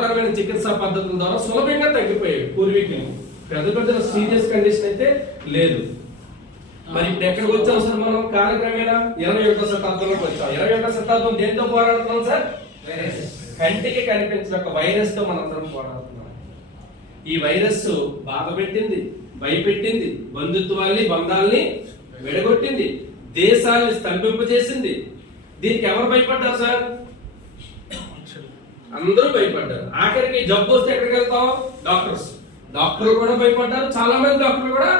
పురాతనమైన చికిత్సా పద్ధతుల ద్వారా సులభంగా తగ్గిపోయాయి. పూర్వీకులు. పెద్ద పెద్ద సీరియస్ కండిషన్ అయితే లేదు. మరి ఇప్పుడు ఎక్కడికి వచ్చాం సార్ మనం? కాలక్రమేణా ఇరవై ఒకటో శతాబ్దంలోకి వచ్చాం. ఇరవై ఒకటో శతాబ్దం దేంతో పోరాడుతున్నాం సార్? కంటికి కనిపించిన ఒక వైరస్తో మనందరం పోరాడుతున్నాం. ఈ వైరస్ బాధ పెట్టింది భయపెట్టింది బంధుత్వాల్ని బంధాల్ని విడగొట్టింది దేశాల్ని స్తంభింపజేసింది. దీనికి ఎవరు భయపడ్డారు సార్? అందరూ భయపడ్డారు. ఆఖరికి జబ్బు వస్తే ఎక్కడికి వెళ్తాం డాక్టర్స్ డాక్టర్లు కూడా భయపడ్డారు. చాలా మంది డాక్టర్లు కూడా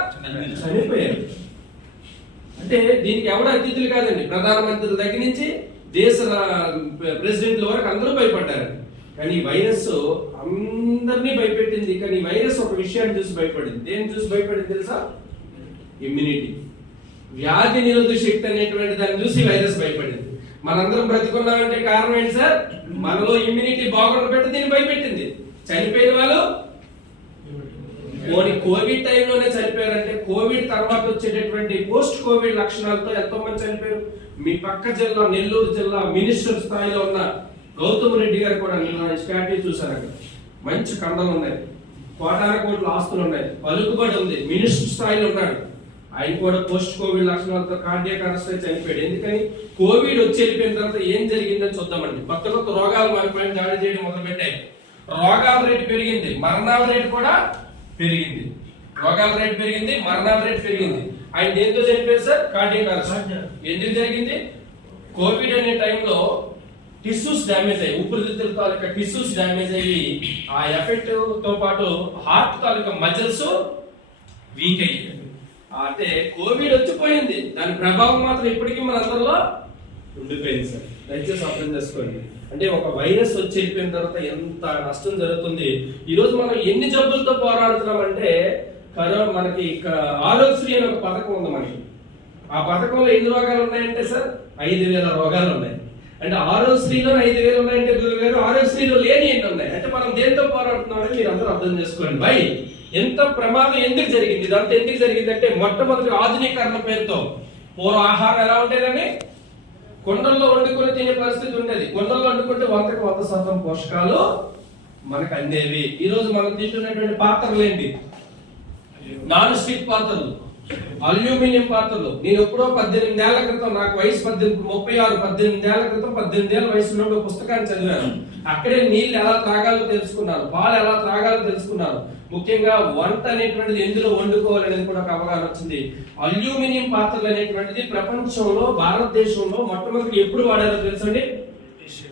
చనిపోయారు. అంటే దీనికి ఎవరు అతిథులు కాదండి. ప్రధానమంత్రి దగ్గర నుంచి దేశ ప్రెసిడెంట్ల వరకు అందరూ భయపడ్డారు. కానీ ఈ వైరస్ అందరినీ భయపెట్టింది. కానీ ఈ వైరస్ ఒక విషయాన్ని చూసి భయపడింది. దేని చూసి భయపడింది తెలుసా? ఇమ్యూనిటీ వ్యాధి నిరోధక శక్తి అనేటువంటి దాన్ని చూసి వైరస్ భయపడింది. మనందరం బ్రతికున్నామంటే కారణం ఏంటి సార్? మనలో ఇమ్యూనిటీ బాగుండ పెట్టి దీన్ని భయపెట్టింది. చనిపోయిన వాళ్ళు? పోనీ కోవిడ్ టైంలోనే చనిపోయారంటే కోవిడ్ తర్వాత వచ్చేటటువంటి పోస్ట్ కోవిడ్ లక్షణాలతో ఎంతో మంది చనిపోయారు. మీ పక్క జిల్లా నెల్లూరు జిల్లా మినిస్టర్ స్థాయిలో ఉన్న గౌతమ్ రెడ్డి గారు కూడా నిన్న స్టాట్యూ చూశారు అక్కడ. మంచి కండలు ఉన్నాయి. కోటాన కోట్ల ఆస్తులు ఉన్నాయి. పలుకుబడి ఉంది. మినిస్టర్ స్థాయిలో ఉన్నాడు. ఆయన కూడా పోస్ట్ కోవిడ్ లక్షణాలతో కార్డియాక్ అరెస్ట్ అయి చనిపోయాడు. ఎందుకని? కోవిడ్ వచ్చి వెళ్ళిపోయిన తర్వాత ఏం జరిగిందని చూద్దామండి. కొత్త కొత్త రోగాలు మన పైన దాడి చేయడం మొదలు పెట్టాయి రోగాల రేటు పెరిగింది. మరణాల రేటు కూడా పెరిగింది. రోగాల రేటు పెరిగింది మరణాల రేటు పెరిగింది. ఆయన దేంతో చనిపోయారు సార్? Cardiac arrest. ఎందుకు జరిగింది? కోవిడ్ అనే టైంలో టిష్యూస్ డ్యామేజ్ అయ్యి ఊపిరితిత్తుల తాలూకా టిష్యూస్ డ్యామేజ్ అయ్యి ఆ ఎఫెక్ట్తో పాటు హార్ట్ తాలూకా మజిల్స్ వీక్ అయ్యాయి. అంటే కోవిడ్ వచ్చిపోయింది. దాని ప్రభావం మాత్రం ఇప్పటికీ మన అందరిలో ఉండిపోయింది సార్. దయచేసి అర్థం చేసుకోండి. అంటే ఒక వైరస్ వచ్చి వెళ్ళిపోయిన తర్వాత ఎంత నష్టం జరుగుతుంది? ఈరోజు మనం ఎన్ని జబ్బులతో పోరాడుతున్నాం అంటే కరోనా మనకి ఇక్కడ ఆరోగ్యశ్రీ అనే ఒక పథకం ఉంది మనకి. ఆ పథకంలో ఎన్ని రోగాలు ఉన్నాయంటే సార్? ఐదు వేల రోగాలు ఉన్నాయి. అంటే ఆరోగ్యశ్రీలో ఐదు వేలు ఉన్నాయంటే గురువు గారు ఆరోగ్యశ్రీలో లేని ఎన్ని ఉన్నాయి? అంటే మనం దేంతో పోరాడుతున్నామని మీరు అందరూ అర్థం చేసుకోండి. బై. ఎంత ప్రమాదం ఎందుకు జరిగింది? ఇదంతా ఎందుకు జరిగింది అంటే మొట్టమొదటి ఆధునీకరణ పేరుతో. పూర్వ ఆహారం ఎలా ఉండేదని? కొండల్లో వండుకొని తినే పరిస్థితి ఉండేది. కొండల్లో వండుకుంటే వందకు వంద శాతం పోషకాలు మనకు అందేవి. ఈ రోజు మనం తింటున్నటువంటి పాత్రలు ఏంటి నాన్ స్టిక్ పాత్రలు. అల్యూమినియం పాత్రలు. నేను ఎప్పుడో పద్దెనిమిది ఏళ్ళ క్రితం నాకు వయసు పద్దెనిమిది ముప్పై ఆరు పద్దెనిమిది ఏళ్ళ క్రితం పద్దెనిమిది ఏళ్ళ వయసు ఉన్నప్పుడు పుస్తకాన్ని చదివాను. అక్కడే నీళ్ళు ఎలా త్రాగాలో తెలుసుకున్నాను. పాలు ఎలా త్రాగాలో తెలుసుకున్నాను. ముఖ్యంగా వంట అనేటువంటిది ఎందులో వండుకోవాలనేది కూడా ఒక అవగాహన వచ్చింది. అల్యూమినియం పాత్రలు అనేటువంటిది ప్రపంచంలో భారతదేశంలో మొట్టమొదటి ఎప్పుడు వాడారో తెలుసండి?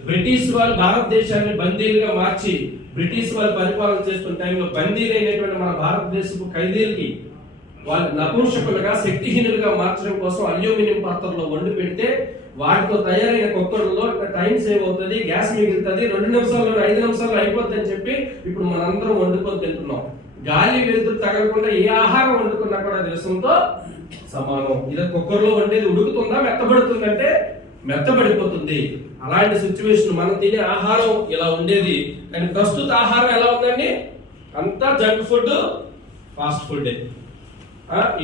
బ్రిటిష్ వాళ్ళు భారతదేశాన్ని బందీలుగా మార్చి బ్రిటిష్ వాళ్ళు పరిపాలన చేస్తున్న టైంలో బందీలైనటువంటి మన భారతదేశపు ఖైదీలకి వాళ్ళు నపుంసకులుగా శక్తిహీనులుగా మార్చడం కోసం అల్యూమినియం పాత్రలో వండి పెడితే వాటితో తయారైన కుక్కర్లో టైం సేవ్ అవుతుంది గ్యాస్ మిగులుతుంది రెండు నిమిషాల్లో ఐదు నిమిషాల్లో అయిపోద్ది అని చెప్పి ఇప్పుడు మనందరం వండుకొని తింటున్నాం. గాలి వెలుతురు తగలకుండా ఏ ఆహారం వండుకున్నా కూడా దేశంతో సమానం. ఇది కుక్కర్లో వండేది ఉడుకుతుందా మెత్తబడుతుందంటే మెత్తబడిపోతుంది. అలాంటి సిచ్యువేషన్ మనం తినే ఆహారం ఇలా ఉండేది. కానీ ప్రస్తుత ఆహారం ఎలా ఉందండి? అంతా జంక్ ఫుడ్ ఫాస్ట్ ఫుడ్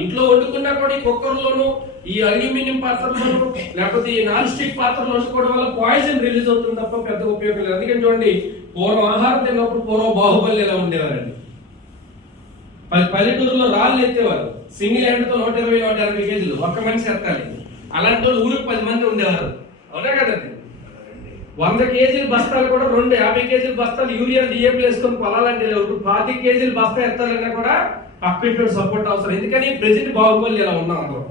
ఇంట్లో వండుకున్నా కూడా ఈ కుక్కర్లోను ఈ అల్యూమినియం పాత్రలోను లేకపోతే ఈ నాన్ స్టిక్ పాత్రలు వండుకోవడం వల్ల పాయిజన్ రిలీజ్ అవుతుంది తప్ప పెద్ద ఉపయోగం లేదు. అందుకని చూడండి పూర్వం ఆహారం తిన్నప్పుడు పూర్వం బాహుబలి ఎలా ఉండేవారండి? పది పల్లెటూరులో రాళ్ళు ఎత్తేవారు. సింగిల్ హ్యాండ్తో నూట ఇరవై నూట యాభై కేజీలు. ఒక్క మనిషి ఎత్తాలి. అలాంటి వాళ్ళు ఊరికి పది మంది ఉండేవారు. అవునా కదండి వంద కేజీల బస్తాలు కూడా రెండు యాభై కేజీల బస్తాలు యూరియా డిఏపీ వేసుకొని పొలాలంటే లేవు. ఇప్పుడు పాతి కేజీల బస్తా ఎత్తాలన్నా కూడా పక్కన సపోర్ట్ అవసరం. ఎందుకని? ప్రజెంట్ బాహుబలి ఇలా ఉన్నాం అందరం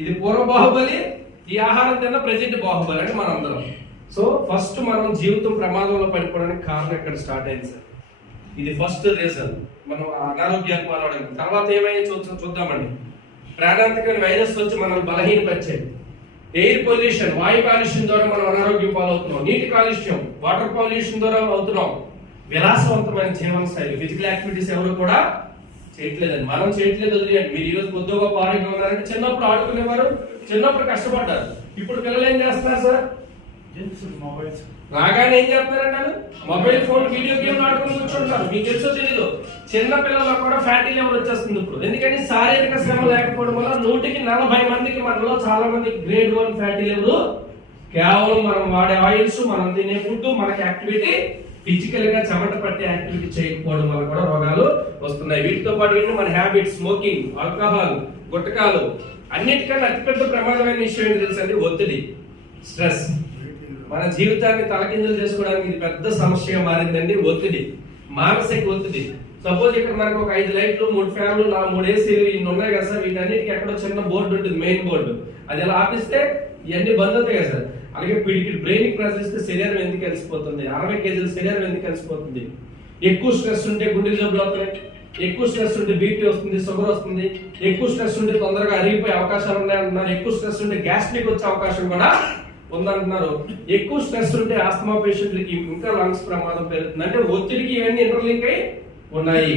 ఇది పూర్వ బాహుబలి ఈ ఆహారం తిన్న ప్రజెంట్ బాహుబలి అని మనం అందరం సో ఫస్ట్ మనం జీవితం ప్రమాదంలో పడిపోవడానికి కారణం ఇక్కడ స్టార్ట్ అయింది సార్? ఇది ఫస్ట్ రీజన్ మనం అనారోగ్యానికి పాల్పడడం. తర్వాత ఏమైంది చూద్దాం చూద్దామండి. ప్రాణాంతకమైన వైరస్ వచ్చి మనం బలహీనపరిచేది. ఎయిర్ పొల్యూషన్ వాయు కాలుష్యం ద్వారా మనం అనారోగ్యం పాలవుతున్నాం. నీటి కాలుష్యం వాటర్ పొల్యూషన్ ద్వారా అవుతున్నాం. విలాసవంతమైన జీవన శైలి ఫిజికల్ యాక్టివిటీస్ ఎవరు కూడా చేయట్లేదండి. మనం చేయట్లేదు వదిలేయండి. మీరు ఈరోజు కొద్దిగా గొప్ప ఆరోగ్యం ఉన్నారంటే చిన్నప్పుడు ఆడుకునేవారు చిన్నప్పుడు కష్టపడ్డారు. ఇప్పుడు పిల్లలు ఏం చేస్తున్నారు సార్? మొబైల్స్ రాగానే ఏం చేస్తారంటారు మొబైల్ ఫోన్ వీడియో గేమ్ ఆడుకుని కూర్చుంటారు మీకు తెలుసో తెలీదు? చిన్న పిల్లలకు కూడా ఫ్యాటీ లెవెల్ వచ్చేస్తుంది ఇప్పుడు. ఎందుకంటే శారీరక శ్రమ లేకపోవడం వల్ల నూటికి నలభై మందికి మనలో చాలా మంది గ్రేడ్ వన్ ఫ్యాటీ లెవెల్ కేవలం మనం వాడే ఆయిల్స్ మనం తినే ఫుడ్ మనకి యాక్టివిటీ ఫిజికల్గా చెమట పట్టే యాక్టివిటీ చేయకపోవడం వల్ల కూడా రోగాలు వస్తున్నాయి. వీటితో పాటు మన హ్యాబిట్ స్మోకింగ్ ఆల్కహాల్ గుట్టకాలు అన్నిటికన్నా అతిపెద్ద ప్రమాదమైన విషయం ఏంటి తెలుసండి ఒత్తిడి. స్ట్రెస్. మన జీవితాన్ని తలకిందులు చేసుకోవడానికి ఇది పెద్ద సమస్యగా మారిందండి ఒత్తిడి. మానసిక ఒత్తిడి. సపోజ్ ఇక్కడ మనకు ఒక ఐదు లైట్లు మూడు ఫ్యాన్లు నా మూడు ఏసీలు ఇన్ని ఉన్నాయి కదా సార్ వీటన్నిటికీ ఎక్కడో చిన్న బోర్డు ఉంటుంది మెయిన్ బోర్డు. అది ఎలా ఆపిస్తే ఇవన్నీ బంద్ అవుతాయి కదా సార్. అలాగే వీటికి బ్రెయిన్ ప్రశ్నిస్తే శరీరం ఎందుకు కలిసిపోతుంది? అరవై కేజీల శరీరం ఎందుకు కలిసిపోతుంది? ఎక్కువ స్ట్రెస్ ఉంటే గుండెలు జబ్బులు అవుతాయి ఎక్కువ స్ట్రెస్ ఉంటే బీపీ వస్తుంది షుగర్ వస్తుంది. ఎక్కువ స్ట్రెస్ ఉంటే తొందరగా అరిగిపోయే అవకాశాలు ఉన్నాయి అంటున్నారు. ఎక్కువ స్ట్రెస్ ఉంటే గ్యాస్ట్రిక్ వచ్చే అవకాశం కూడా ఉందంటున్నారు. ఎక్కువ స్ట్రెస్ ఉంటే ఆస్తమా పేషెంట్లకి ఇంకా లంగ్స్ ప్రమాదం పెరుగుతుంది. అంటే ఒత్తిడికి ఇవన్నీ ఇంటర్లింక్ అయి ఉన్నాయి.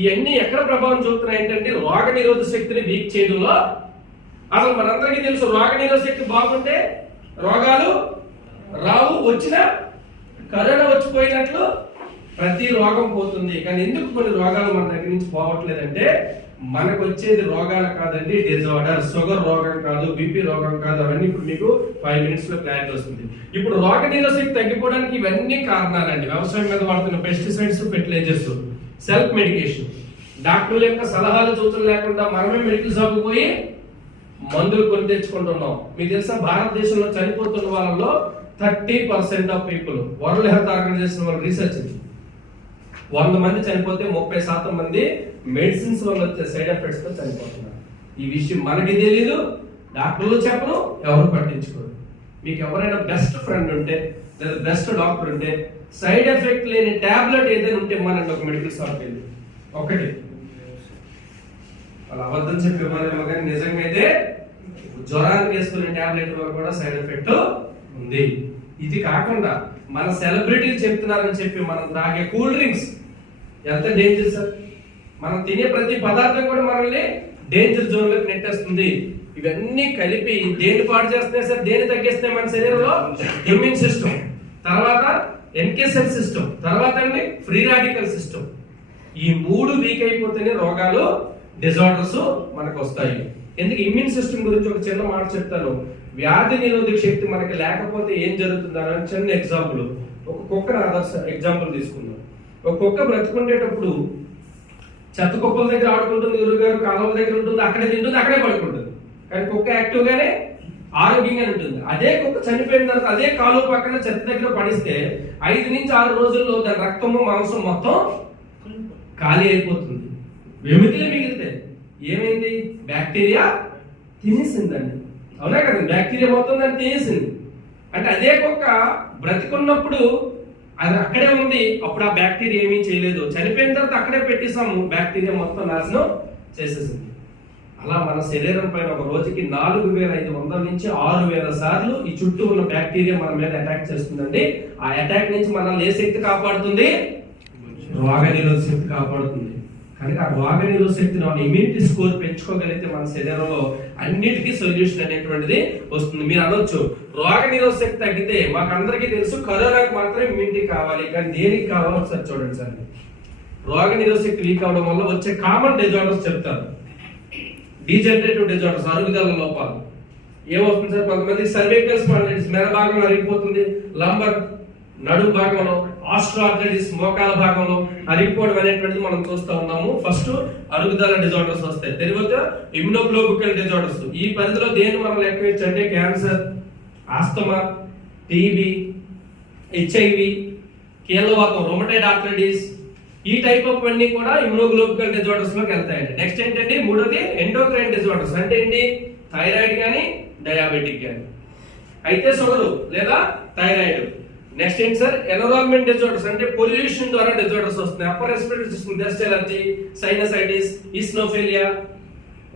ఇవన్నీ ఎక్కడ ప్రభావం చూపుతున్నాయి ఏంటంటే రోగ నిరోధ శక్తిని వీక్ చేయడంలో. అసలు మనందరికీ తెలుసు రోగ నిరోధ శక్తి బాగుంటే రోగాలు రావు వచ్చినా కరోనా వచ్చిపోయినట్లు ప్రతి రోగం పోతుంది. కానీ ఎందుకు కొన్ని రోగాలు మన దగ్గర నుంచి పోవట్లేదంటే మనకు వచ్చేది రోగాలు కాదండి డిజార్డర్ షుగర్ రోగం కాదు బీపీ రోగం కాదు అవన్నీ ఇప్పుడు మీకు ఫైవ్ మినిట్స్లో క్లారిటీ వస్తుంది. ఇప్పుడు రోగ నిరోధశక్తి తగ్గిపోవడానికి ఇవన్నీ కారణాలండి. వ్యవసాయం మీద వాడుతున్న పెస్టిసైడ్స్ ఫెర్టిలైజర్స్ సెల్ఫ్ మెడికేషన్ డాక్టర్ల యొక్క సలహాలు సూచనలు లేకుండా మనమే మెడికల్ షాప్ పోయి మందులు కొని తెచ్చుకుంటున్నాం. మీకు తెలుసా భారతదేశంలో చనిపోతున్న వాళ్ళలో thirty percent of people world health organization వాళ్ళు రీసెర్చ్ వంద మంది చనిపోతే ముప్పై శాతం మంది మెడిసిన్స్ వల్ల వచ్చే సైడ్ ఎఫెక్ట్స్తో చనిపోతున్నారు. ఈ విషయం మనకి తెలియదు డాక్టర్లు చెప్పరు ఎవరు పట్టించుకోరు. మీకు ఎవరైనా బెస్ట్ ఫ్రెండ్ ఉంటే లేదా బెస్ట్ డాక్టర్ ఉంటే సైడ్ ఎఫెక్ట్ లేని టాబ్లెట్ ఏదైనా ఉంటే మనకి ఒక మెడికల్ షాప్ వెళ్ళి ఒకటి. వాళ్ళు అబద్ధం చెప్పి ఇవ్వలేమో కానీ నిజంగా అయితే జ్వరానికి వేసుకునే టాబ్లెట్ వల్ల కూడా సైడ్ ఎఫెక్ట్ ఉంది. ఇది కాకుండా మన సెలబ్రిటీలు చెప్తున్నారని చెప్పి మనం తాగే కూల్ డ్రింక్స్ ఎంత డేంజర్ సార్ మనం తినే ప్రతి పదార్థం కూడా మనల్ని డేంజర్ జోన్లోకి నెట్టేస్తుంది. ఇవన్నీ కలిపి దేని పాడు చేస్తున్నాయి సార్ దేని తగ్గిస్తున్నాయి మన శరీరంలో? ఇమ్యూన్ సిస్టమ్ తర్వాత ఎన్కేసెల్ సిస్టమ్ తర్వాత అండి ఫ్రీ రాడికల్ సిస్టమ్ ఈ మూడు వీక్ అయిపోతేనే రోగాలు డిజార్డర్స్ మనకు వస్తాయి. ఎందుకు ఇమ్యూన్ సిస్టమ్ గురించి ఒక చిన్న మాట చెప్తాను. వ్యాధి నిరోధక శక్తి మనకి లేకపోతే ఏం జరుగుతుంది అని చిన్న ఎగ్జాంపుల్ ఒక కుక్కను ఆదర్శ ఎగ్జాంపుల్ తీసుకుందాం. ఒక కుక్క బ్రతుకుండేటప్పుడు చెత్త కుక్కల దగ్గర ఆడుకుంటుంది గురుగారు కాలువల దగ్గర ఉంటుంది అక్కడే తింటుంది అక్కడే పడుకుంటుంది. కానీ కుక్క యాక్టివ్గానే ఆరోగ్యంగా ఉంటుంది. అదే కుక్క చనిపోయిన తర్వాత అదే కాలువ పక్కన చెత్త దగ్గర పడిస్తే ఐదు నుంచి ఆరు రోజుల్లో దాని రక్తము మాంసం మొత్తం ఖాళీ అయిపోతుంది. వెమికలు మిగిలితే ఏమైంది? బ్యాక్టీరియా తినేసిందండి. అవునా కదా బ్యాక్టీరియా మొత్తం దాన్ని తినేసింది. అంటే అదే కుక్క బ్రతికున్నప్పుడు అది అక్కడే ఉంది. అప్పుడు ఆ బ్యాక్టీరియా ఏమీ చేయలేదు. చనిపోయిన తర్వాత అక్కడే పెట్టేసాము బ్యాక్టీరియా మొత్తం నాశనం చేసేసింది. అలా మన శరీరం పైన ఒక రోజుకి నాలుగు వేల ఐదు వందల నుంచి ఆరు వేల సార్లు ఈ చుట్టూ ఉన్న బ్యాక్టీరియా మన మీద అటాక్ చేస్తుందండి. ఆ అటాక్ నుంచి మనల్ని ఏ శక్తి కాపాడుతుంది? రోగ నిరోధ శక్తి కాపాడుతుంది. కనుక ఆ రోగ నిరోధక శక్తిని మన ఇమ్యూనిటీ స్కోర్ పెంచుకోగలిగితే మన శరీరంలో అన్నిటికీ సొల్యూషన్ అనేటువంటిది వస్తుంది. మీరు అనొచ్చు రోగ నిరోధ శక్తి తగ్గితే మాకు అందరికీ తెలుసు కరోనాకి మాత్రం ఇమ్యూనిటీ కావాలి. కానీ దేనికి కావాలో ఒకసారి చూడండి సార్. రోగ నిరోధ శక్తి వీక్ అవడం వల్ల వచ్చే కామన్ డిజార్డర్స్ చెప్తారు. డీజనరేటివ్ డిజార్డర్స్ అరుగుదల లోపాలు. ఏమవుతుంది సార్? కొంతమంది సర్వైకల్ స్పాండిలిటిస్ మెడ భాగంలో అరిగిపోతుంది లంబర్ నడుము భాగంలో ఆస్ట్రార్థైటిస్ మోకాల భాగంలో అరిగిపోవడం అనేటువంటిది మనం చూస్తూ ఉన్నాము. ఫస్ట్ అరుగుదల డిజార్డర్స్ వస్తాయి. తర్వాత ఇమ్యునోగ్లోబికల్ డిజార్డర్స్ ఈ పరిధిలో దేని మనం లెక్క అంటే క్యాన్సర్ ఆస్తమా టీబీ హెచ్ఐవి కీళ్ళవాతం రొమటైడ్ ఆర్థరైటిస్ ఈ టైప్ ఆఫ్ అన్ని కూడా ఇమ్యూనోగ్లోబికల్ డిజార్డర్స్లోకి వెళ్తాయండి. నెక్స్ట్ ఏంటంటే మూడోది ఎండోక్రైన్ డిజార్డర్స్ అంటే ఏంటి? థైరాయిడ్ కానీ డయాబెటిక్ కానీ అయితే షుగర్ లేదా థైరాయిడ్ నెక్స్ట్ ఏంటి సార్? ఎన్విరాన్మెంట్ డిజార్డర్స్ అంటే పొల్యూషన్ ద్వారా డిజార్డర్స్ వస్తున్నాయి. Upper respiratory system dust allergy sinusitis eosinophilia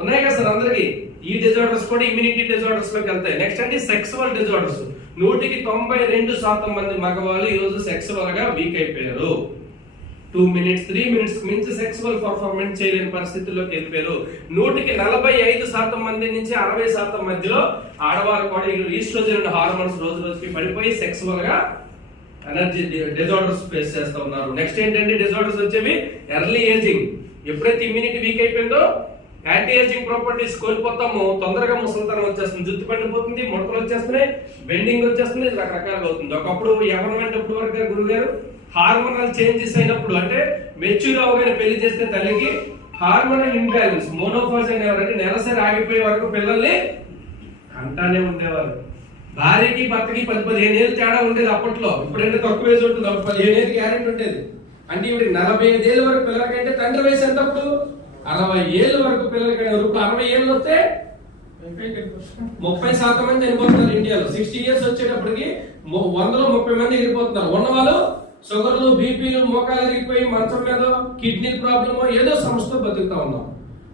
ఉన్నాయి కదా సార్ అందరికి? ఈ డిజార్డర్స్ కూడా ఇమ్యూనిటీ డిజార్డర్స్లోకి వెళ్తాయి. నెక్స్ట్ అంటే సెక్సువల్ డిజార్డర్స్ నూటికి తొంభై రెండు శాతం మంది మగవాళ్ళు ఈ రోజు సెక్సువల్గా వీక్ అయిపోయారు. టూ మినిట్స్ త్రీ మినిట్స్ మించి సెక్సువల్ పర్ఫార్మెన్స్ చేయలేని పరిస్థితుల్లోకి వెళ్ళిపోయారు. నూటికి నలభై ఐదు శాతం మంది నుంచి అరవై శాతం మధ్యలో ఆడవారు కూడా ఈస్ట్రోజన్ హార్మోన్స్ రోజు రోజుకి పడిపోయి సెక్సువల్గా ఎనర్జీ డిజార్డర్స్ ఫేస్ చేస్తూ ఉన్నారు. నెక్స్ట్ ఏంటంటే డిజార్డర్స్ వచ్చేవి ఎర్లీ ఏజింగ్ ఎప్పుడైతే ఇమ్యూనిటీ వీక్ అయిపోయిందో యాంటీ ఏజింగ్ ప్రాపర్టీస్ కోల్పోతామో తొందరగా ముసలితనం వచ్చేస్తుంది జుట్టు పండిపోతుంది ముడతలు వచ్చేస్తున్నాయి బెండింగ్ వచ్చేస్తుంది రకరకాలుగా అవుతుంది. ఒకప్పుడు ఎవరు అంటే ఇప్పుడు వరకు గురుగారు హార్మోనల్ చేంజెస్ అయినప్పుడు అంటే మెచ్యూర్ అవగానే పెళ్ళి చేస్తే తల్లికి హార్మోనల్ ఇంబ్యాలెన్స్ మోనోఫాజ్ అనేవారంటే నెలసరి ఆగిపోయే వరకు పిల్లల్ని అంటానే ఉండేవారు భార్యకి భర్తకి పది పదిహేను ఏళ్ళు తేడా ఉండేది అప్పట్లో. ఇప్పుడంటే తక్కువ వయసు ఉంటుంది అప్పుడు పదిహేను ఏళ్ళు గ్యారెంటీ ఉండేది. అంటే ఇప్పుడు నలభై ఐదు ఏళ్ళ వరకు పిల్లలకంటే తండ్రి వయసు ఎంత అప్పుడు? అరవై ఏళ్ళ వరకు పిల్లలకి ఇప్పుడు అరవై ఏళ్ళు వస్తే ముప్పై శాతం మంది చనిపోతున్నారు ఇండియాలో. సిక్స్టీ ఇయర్స్ వచ్చేటప్పటికి వందలో ముప్పై మంది వెళ్ళిపోతున్నారు. ఉన్నవాళ్ళు షుగర్లు బీపీలు మోకాలు ఎగిరిపోయి మంచం మీద కిడ్నీ ప్రాబ్లమ్ ఏదో సమస్యతో బతుకుతా ఉన్నాం.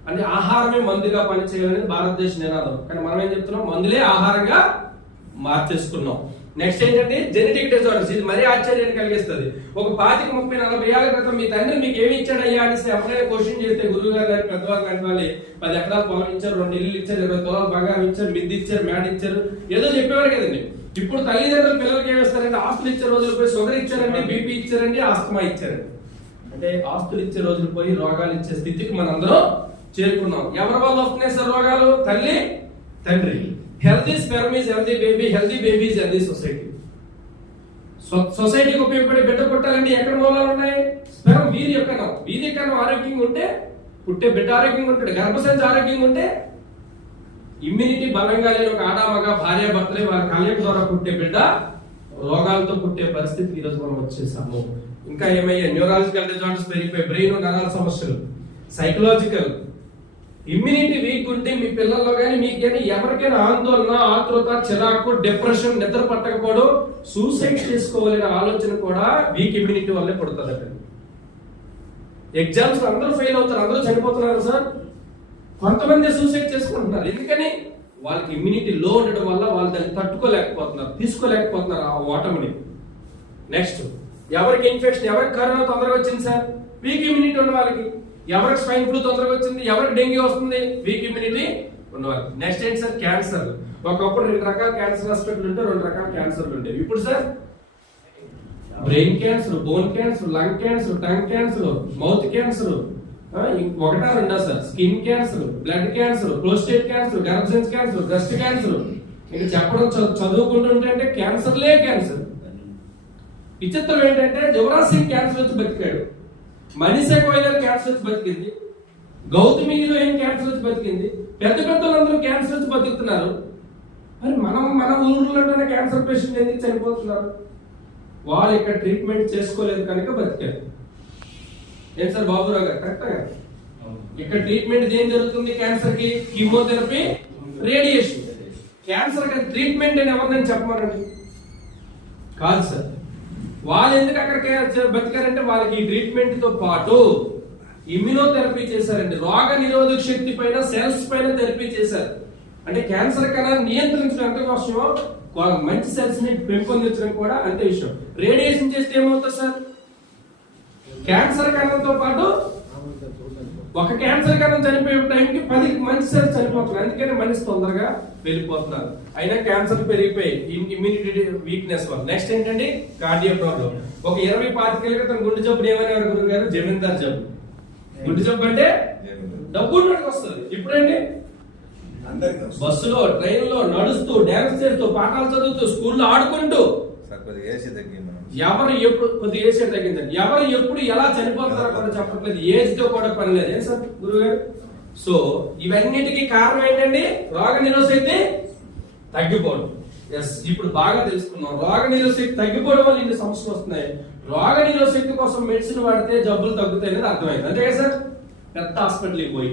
అంటే ఆహారమే మందుగా పనిచేయాలని భారతదేశ నినాదం. కానీ మనం ఏం చెప్తున్నాం? మందులే ఆహారంగా మార్చేసుకున్నాం. నెక్స్ట్ ఏంటంటే జెనెటిక్ డిజార్డర్స్ ఇది మరీ ఆశ్చర్యాన్ని కలిగిస్తుంది. ఒక పాతిక ముప్పై నలభై ఏళ్ళ క్రితం మీ తండ్రి మీకు ఏమి ఇచ్చాడయ్యా అని ఎవరైనా క్వశ్చన్ చేస్తే గురువు గారు కానీ పెద్దవాళ్ళు కానీ వాళ్ళు పది ఎకరాలు పొలం ఇచ్చారు రెండు ఇల్లు ఇచ్చారు ఇరవై తులాలు బంగారం ఇచ్చారు మిద్ది ఇచ్చారు మేడ ఇచ్చారు. ఏదో చెప్పేవారు కదండి. ఇప్పుడు తల్లిదండ్రులు పిల్లలకి ఏమి ఇస్తారంటే ఆస్తులు ఇచ్చే రోజులు పోయి షుగర్ ఇచ్చారండి బీపీ ఇచ్చారండి ఆస్తమా ఇచ్చారండి. అంటే ఆస్తులు ఇచ్చే రోజులు పోయి రోగాలు ఇచ్చే స్థితికి మనందరం చేరుకున్నాం. ఎవరి వల్ల వస్తున్నాయి సార్ రోగాలు? తల్లి తండ్రి. Healthy sperm is healthy baby healthy baby is healthy society సొసైటీకి ఉపయోగపడే బిడ్డ పుట్టాలంటే ఎక్కడ మూలాలు ఉన్నాయి? స్పెర్మ్ వీరి యొక్క వీరి కణం ఆరోగ్యంగా ఉంటే పుట్టే బిడ్డ ఆరోగ్యంగా ఉంటాడు. గర్భసంచి ఆరోగ్యంగా ఉంటే ఇమ్యూనిటీ బలంగా లేని ఒక ఆడామగ భార్య భర్తలే వారి కలయిక ద్వారా పుట్టే బిడ్డ రోగాలతో పుట్టే పరిస్థితి ఈరోజు మనం వచ్చేసాము. ఇంకా ఏమయ్యా న్యూరాలజికల్ డిజార్డర్స్ పెరిగిపోయి బ్రెయిన్ నరాల సమస్యలు సైకలాజికల్ ఇమ్యూనిటీ వీక్ ఉంటే మీ పిల్లల్లో కానీ మీకు కానీ ఎవరికైనా ఆందోళన ఆతృత చిరాకు డిప్రెషన్ నిద్ర పట్టకపోవడం సూసైడ్ చేసుకోవాలనే ఆలోచన కూడా వీక్ ఇమ్యూనిటీ వల్లే పుడుతుందట ఎగ్జామ్స్ అందరూ ఫెయిల్ అవుతారు అందరూ చనిపోతున్నారు సార్. కొంతమంది సూసైడ్ చేసుకుంటున్నారు. ఎందుకని? వాళ్ళకి ఇమ్యూనిటీ లో ఉండడం వల్ల వాళ్ళు దాన్ని తట్టుకోలేకపోతున్నారు తీసుకోలేకపోతున్నారు ఆ ఓటమిని. నెక్స్ట్ ఎవరికి ఇన్ఫెక్షన్ ఎవరికి కరోనా తొందరగా వచ్చింది సార్? వీక్ ఇమ్యూనిటీ ఉన్న వాళ్ళకి. ఎవరికి స్వైన్ ఫ్లూ తొందరగా వచ్చింది ఎవరికి డెంగ్యూ వస్తుంది వీక్ ఇమ్యూనిటీ ఉన్నవారు నెక్స్ట్ ఏంటి సార్? క్యాన్సర్ ఒకప్పుడు రెండు రకాల క్యాన్సర్ హాస్పిటల్ ఉంటే రెండు రకాల క్యాన్సర్లు ఉండేవి. ఇప్పుడు sir? Brain cancer bone cancer lung cancer tongue cancer mouth cancer ఒకటా రెండా sir? Skin cancer blood cancer prostate cancer గర్భసంచి క్యాన్సర్ బ్రెస్ట్ క్యాన్సర్ ఇక చెప్పడం చదువుకుంటుంటే చదువుకుంటుంటే క్యాన్సర్లే క్యాన్సర్ విచిత్రం ఏంటంటే యువరాజ్ సింగ్ క్యాన్సర్ వచ్చి బతికాడు. మనీషా కోయిలర్ క్యాన్సర్ వచ్చి బతికింది గౌతమిలో ఏం క్యాన్సర్ వచ్చి బతికింది పెద్ద పెద్దలందరూ క్యాన్సర్ వచ్చి బతుకుతున్నారు. మరి మనం మన ఊర్లోనే క్యాన్సర్ పేషెంట్ ఎందుకు చనిపోతున్నారు? వాళ్ళు ఇక్కడ ట్రీట్మెంట్ చేసుకోలేదు కనుక బతికారు. ఏం సార్ బాబురావు గారు కరెక్ట్ ఇక్కడ ట్రీట్మెంట్ ఏం జరుగుతుంది క్యాన్సర్కి? కీమోథెరపీ రేడియేషన్ క్యాన్సర్ ట్రీట్మెంట్ అని ఎవరినైనా చెప్పమనండి? కాదు సార్. వాళ్ళు ఎందుకు అక్కడికి బతికారంటే వాళ్ళకి ఈ ట్రీట్మెంట్తో పాటు ఇమ్యునోథెరపీ చేశారండి. రోగ నిరోధక శక్తి పైన సెల్స్ పైన థెరపీ చేశారు. అంటే క్యాన్సర్ కణాన్ని నియంత్రించడం ఎంత కష్టమో మంచి సెల్స్ని పెంపొందించడం కూడా అంతే విషయం. రేడియేషన్ చేస్తే ఏమవుతుంది సార్? క్యాన్సర్ కణంతో పాటు ఒక క్యాన్సర్ కన్నా చనిపోయే టైంకి పది మంచి సార్ చనిపోతున్నారు. అందుకని మనిషి తొందరగా వెళ్ళిపోతున్నారు. అయినా క్యాన్సర్ పెరిగిపోయి ఇమ్యూనిటీ వీక్నెస్ వల్ల. నెక్స్ట్ ఏంటంటే కార్డియో ప్రాబ్లం ఒక ఇరవై పాతికేళ్ళ క్రితం గుండె జబ్బులు ఏమనేవారు గురువు గారు? జమీందార్ జబ్బు. గుండె జబ్బు అంటే డబ్బు వస్తుంది. ఇప్పుడండి బస్సులో ట్రైన్లో నడుస్తూ డ్యాన్స్ చేస్తూ పాఠాలు చదువుతూ స్కూల్లో ఆడుకుంటూ. ఎవరు ఎప్పుడు కొద్దిగా ఏసీ తగ్గిందండి ఎవరు ఎప్పుడు ఎలా చనిపోతారో కూడా చెప్పట్లేదు. ఏజ్తో కూడా పని లేదు. ఏం సార్ గురుగారు సో ఇవన్నిటికీ కారణం ఏంటండి? రోగ నిరోధశక్తి తగ్గిపోవడం. ఎస్ ఇప్పుడు బాగా తెలుసుకున్నాం రోగ నిరోధశక్తి తగ్గిపోవడం వల్ల ఇన్ని సమస్యలు వస్తున్నాయి. రోగ నిరోధశక్తి కోసం మెడిసిన్ వాడితే జబ్బులు తగ్గుతాయి అనేది అర్థమైంది. అంతే కదా సార్? పెద్ద హాస్పిటల్కి పోయి.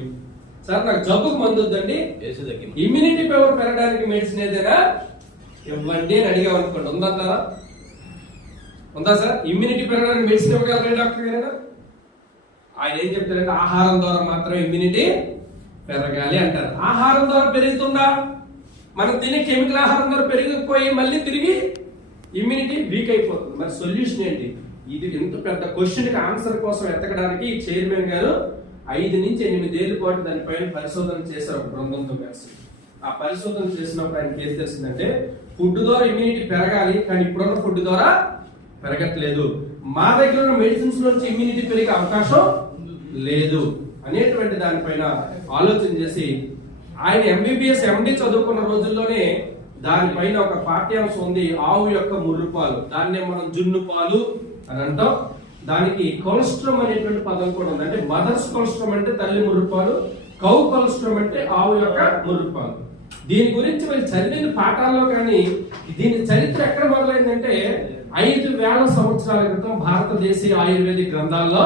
సార్ నాకు జబ్బుకు మందు వద్దండి. ఇమ్యూనిటీ పవర్ పెరగడానికి మెడిసిన్ ఏదైనా ఇవ్వండి అని అడిగాం అనుకోండి ఉందంటారా? ఉందా సార్? ఇమ్యూనిటీ పెరగడానికి మెడిసిన్ ఇవ్వగలరా డాక్టర్ గారు? ఆయన ఏం చెప్తారంటే ఆహారం ద్వారా మాత్రం ఇమ్యూనిటీ పెరగాలి అంటారు. ఆహారం ద్వారా పెరుగుతుందా? మనం తినే కెమికల్ ఆహారం ద్వారా పెరిగిపోయి మళ్ళీ తిరిగి ఇమ్యూనిటీ వీక్ అయిపోతుంది. మరి సొల్యూషన్ ఏంటి? ఇది ఎంత పెద్ద క్వశ్చన్కి ఆన్సర్ కోసం ఎతకడానికి ఈ చైర్మన్ గారు ఐదు నుంచి ఎనిమిది ఏళ్ళ పాటు దానిపైన పరిశోధన చేశారు బృందంతో కలిసి. ఆ పరిశోధన చేసినప్పుడు ఆయనకి ఏం తెలిసిందంటే ఫుడ్ ద్వారా ఇమ్యూనిటీ పెరగాలి కానీ ఇప్పుడున్న ఫుడ్ ద్వారా పెరగట్లేదు. మా దగ్గర ఉన్న మెడిసిన్స్ నుంచి ఇమ్యూనిటీ పెరిగే అవకాశం లేదు అనేటువంటి దానిపైన ఆలోచన చేసి ఆయన ఎంబీబీఎస్ ఎండి చదువుకున్న రోజుల్లోనే దానిపైన ఒక పాఠ్యాంశం ఉంది ఆవు యొక్క ముర్రు పాలు దాన్నే మనం జున్ను పాలు అని అంటాం. దానికి కొలెస్ట్రమ్ అనేటువంటి పదం కూడా ఉంది. అంటే మదర్స్ కొలెస్ట్రమ్ అంటే తల్లి ముర్రుపాలు కౌ కొలెస్ట్రమ్ అంటే ఆవు యొక్క ముర్రుపాలు. దీని గురించి మీరు చదివిన పాఠాల్లో కానీ దీని చరిత్ర ఎక్కడ మొదలైందంటే ఐదు వేల సంవత్సరాల క్రితం భారతదేశీయ ఆయుర్వేదిక్ గ్రంథాల్లో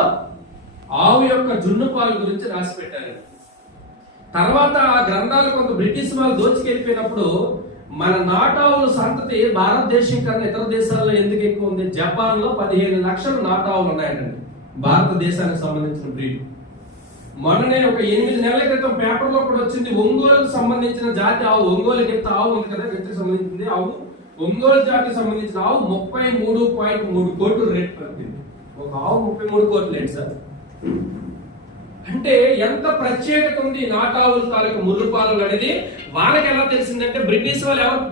ఆవు యొక్క జున్ను పాలు గురించి రాసి పెట్టారు. తర్వాత ఆ గ్రంథాలు కొంత బ్రిటిష్ వాళ్ళు దోచుకెళ్ళిపోయినప్పుడు మన నాటావుల సంతతి భారతదేశం కన్నా ఇతర దేశాల్లో ఎందుకు ఎక్కువ ఉంది? జపాన్లో పదిహేను లక్షల నాటావులు ఉన్నాయండి భారతదేశానికి సంబంధించిన బ్రీడ్. మొన్ననే ఒక ఎనిమిది నెలల క్రితం పేపర్లో కూడా వచ్చింది ఒంగోలుకు సంబంధించిన జాతి ఆవు ఒంగోలు చెప్తే ఆవు ఉంది కదా వ్యక్తికి సంబంధించింది ఆవు. ఒంగోలు జాతికి సంబంధించిన ఆవు ముప్పై మూడు పాయింట్ మూడు కోట్లు రేట్ పడుతుంది ఒక ఆవు ముప్పై మూడు కోట్లు ఏంటి సార్? అంటే ఎంత ప్రత్యేకత ఉంది నాటావుల తాలూకు ముర్రుపాలు అనేది? వాళ్ళకి ఎలా తెలిసిందంటే బ్రిటిష్ వాళ్ళు ఎవరు